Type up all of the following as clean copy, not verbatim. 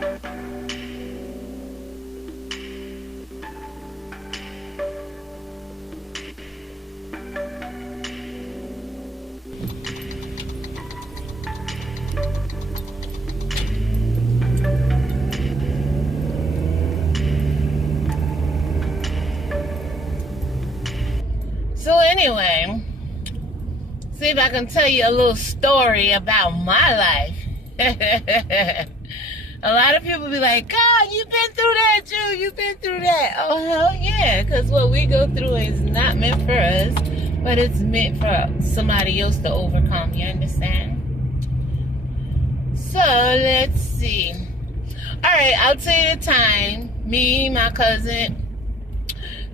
So anyway, see if I can tell you a little story about my life. A lot of people be like, God, you've been through that, Drew. You've been through that. Oh, hell yeah. Because what we go through is not meant for us, but it's meant for somebody else to overcome. You understand? So, let's see. All right, I'll tell you the time. Me, my cousin,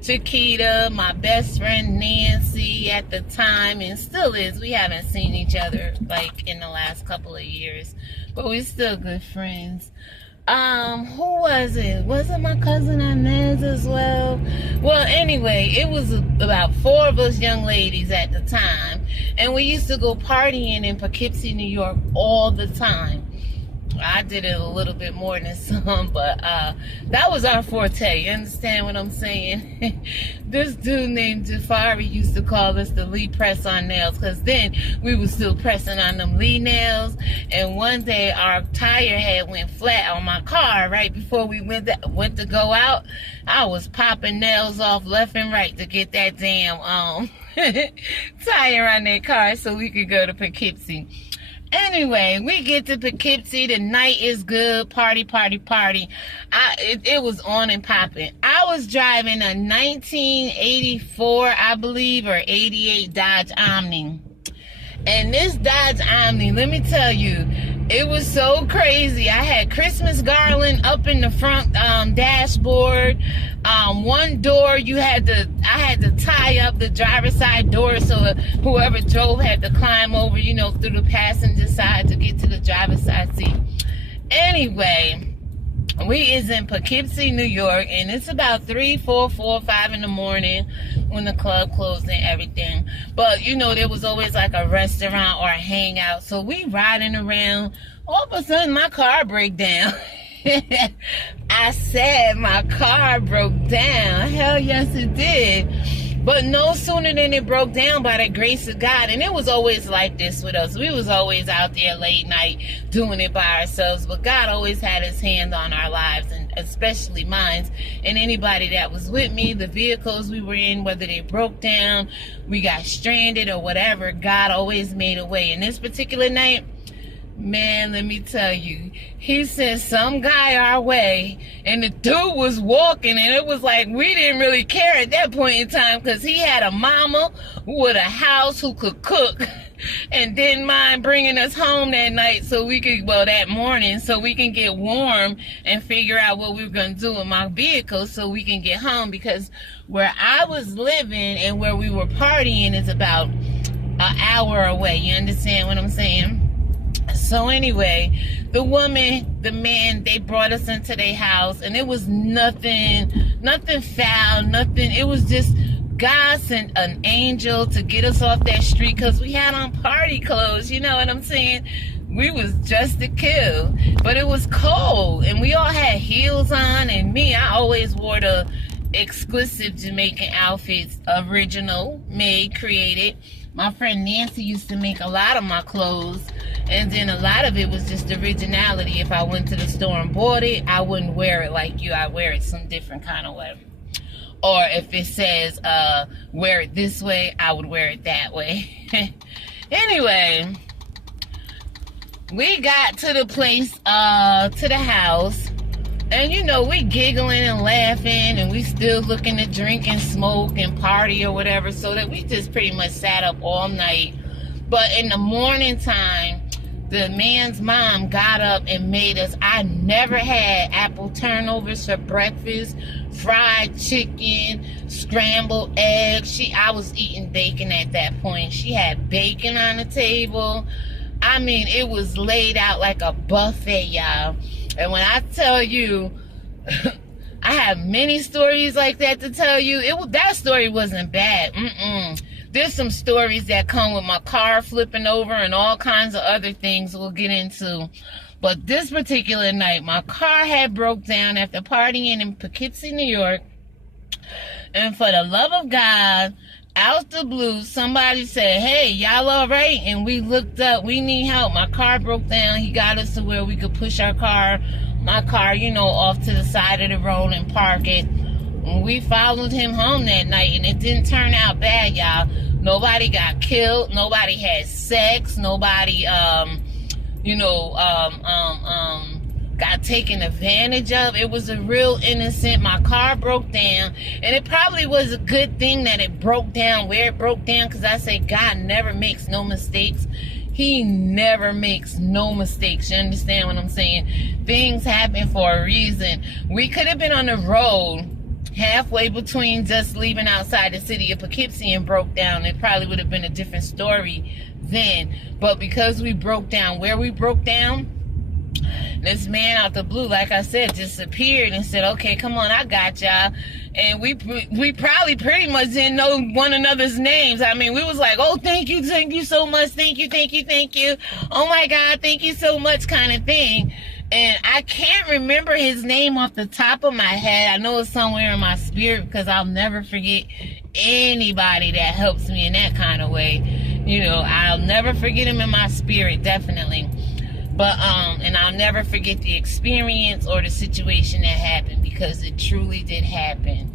Chiquita, my best friend Nancy at the time, and still is. We haven't seen each other like in the last couple of years, but we're still good friends. Who was it? Was it my cousin Inez as well? Well, anyway, it was about 4 of us young ladies at the time, and we used to go partying in Poughkeepsie, New York all the time. I did it a little bit more than some, but that was our forte. You understand what I'm saying? This dude named Jafari used to call us the Lee press on nails, because then we was still pressing on them Lee nails. And one day our tire head went flat on my car right before we went to go out. I was popping nails off left and right to get that damn tire on that car so we could go to Poughkeepsie. Anyway, we get to Poughkeepsie. The night is good. Party, party, party. It was on and popping. I was driving a 1984, I believe, or 88 Dodge Omni. And this Dodge Omni, let me tell you, it was so crazy. I had Christmas garland up in the front dashboard. One door, I had to tie up the driver's side door so whoever drove had to climb over, through the passenger side to get to the driver's side seat. Anyway, we is in Poughkeepsie, New York, and it's about 3, 4, 5 in the morning when the club closed and everything. But, there was always like a restaurant or a hangout. So we riding around. All of a sudden, my car break down. I said my car broke down. Hell yes, it did. But no sooner than it broke down, by the grace of God. And it was always like this with us. We was always out there late night doing it by ourselves. But God always had his hand on our lives, and especially mine. And anybody that was with me, the vehicles we were in, whether they broke down, we got stranded or whatever, God always made a way. And this particular night, man, let me tell you, he sent some guy our way, and the dude was walking, and it was like we didn't really care at that point in time, because he had a mama with a house who could cook and didn't mind bringing us home that night that morning, so we can get warm and figure out what we were going to do with my vehicle so we can get home, because where I was living and where we were partying is about an hour away. You understand what I'm saying? So anyway, the woman, the man, they brought us into their house, and it was nothing foul, nothing. It was just God sent an angel to get us off that street, because we had on party clothes. You know what I'm saying? We was just to kill, but it was cold, and we all had heels on, and me, I always wore the exclusive Jamaican outfits, original, made, created. My friend Nancy used to make a lot of my clothes, and then a lot of it was just originality. If I went to the store and bought it, I wouldn't wear it like you. I'd wear it some different kind of way. Or if it says, wear it this way, I would wear it that way. Anyway, we got to the place, to the house. And we giggling and laughing, and we still looking to drink and smoke and party or whatever, so that we just pretty much sat up all night. But in the morning time, the man's mom got up and made us, I never had apple turnovers for breakfast, fried chicken, scrambled eggs. I was eating bacon at that point. She had bacon on the table. I mean, it was laid out like a buffet, y'all. And when I tell you, I have many stories like that to tell you. That story wasn't bad. There's some stories that come with my car flipping over and all kinds of other things we'll get into. But this particular night, my car had broke down after partying in Poughkeepsie, New York. And for the love of God, out the blue, somebody said, hey, y'all all right? And we looked up. We need help. My car broke down. He got us to where we could push my car, off to the side of the road and park it. And we followed him home that night, and it didn't turn out bad, y'all. Nobody got killed. Nobody had sex. Nobody, got taken advantage of. It was a real innocent. My car broke down, and it probably was a good thing that it broke down where it broke down, because I say God never makes no mistakes. He never makes no mistakes. You understand what I'm saying? Things happen for a reason. We could have been on the road halfway between just leaving outside the city of Poughkeepsie and broke down. It probably would have been a different story then. But because we broke down where we broke down, this man out the blue, like I said, just appeared and said, okay, come on, I got y'all. And we probably pretty much didn't know one another's names. I mean, we was like, oh, thank you so much, thank you. Oh my God, thank you so much kind of thing. And I can't remember his name off the top of my head. I know it's somewhere in my spirit, because I'll never forget anybody that helps me in that kind of way. I'll never forget him in my spirit, definitely. But, and I'll never forget the experience or the situation that happened, because it truly did happen.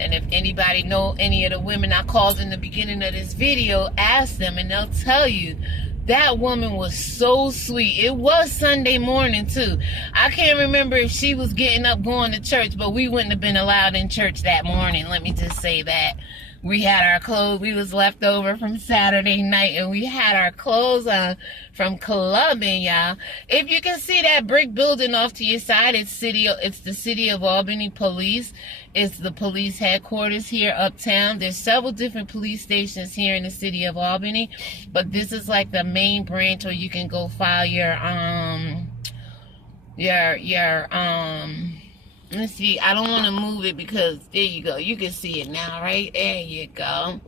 And if anybody know any of the women I called in the beginning of this video, ask them and they'll tell you that woman was so sweet. It was Sunday morning too. I can't remember if she was getting up going to church, but we wouldn't have been allowed in church that morning. Let me just say that. We had our clothes, we was left over from Saturday night, and we had our clothes on from clubbing, y'all. If you can see that brick building off to your side, it's the City of Albany Police. It's the police headquarters here uptown. There's several different police stations here in the City of Albany, but this is like the main branch where you can go file your let's see, I don't want to move it because there you go. You can see it now, right? There you go.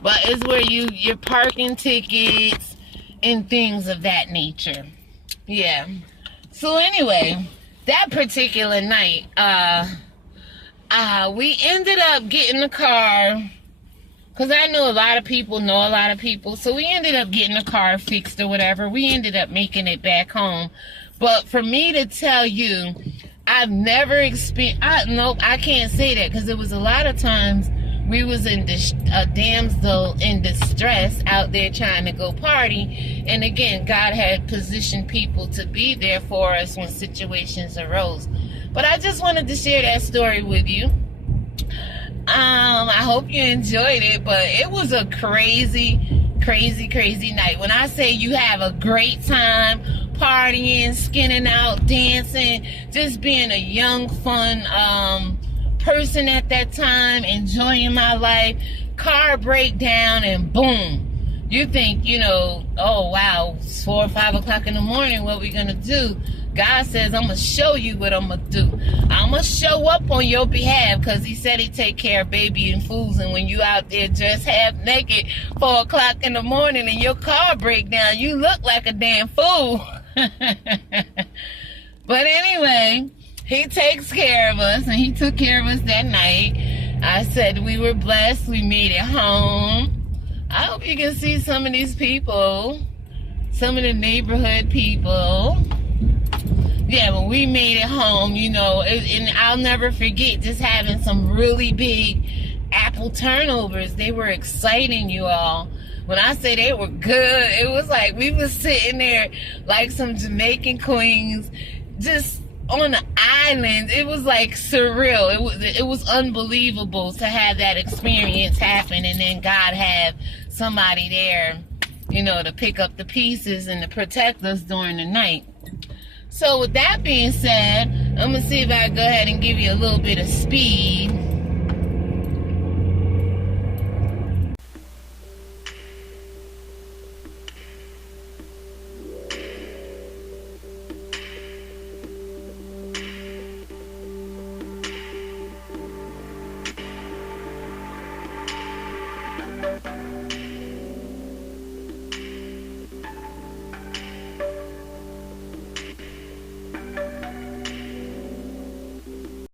But it's where your parking tickets and things of that nature. Yeah. So anyway, that particular night, we ended up getting the car, because I know a lot of people know a lot of people. So we ended up getting the car fixed or whatever. We ended up making it back home. But for me to tell you, I've never experienced, nope, I can't say that, because it was a lot of times we was in a damsel in distress out there trying to go party. And again, God had positioned people to be there for us when situations arose. But I just wanted to share that story with you. I hope you enjoyed it, but it was a crazy night. When I say you have a great time partying, skinning out, dancing, just being a young, fun person at that time, enjoying my life, car breakdown, and boom, you think, oh wow, it's 4 or 5 o'clock in the morning, what we gonna do? God says, I'm going to show you what I'm going to do. I'm going to show up on your behalf, because he said he'd take care of baby and fools. And when you out there just half naked, 4 o'clock in the morning, and your car break down, you look like a damn fool. But anyway, he takes care of us, and he took care of us that night. I said we were blessed. We made it home. I hope you can see some of these people, some of the neighborhood people. Yeah, when we made it home, and I'll never forget just having some really big apple turnovers. They were exciting, you all. When I say they were good, it was like we was sitting there like some Jamaican queens, just on the island. It was like surreal. It was unbelievable to have that experience happen, and then God have somebody there, to pick up the pieces and to protect us during the night. So with that being said, I'm going to see if I can go ahead and give you a little bit of speed.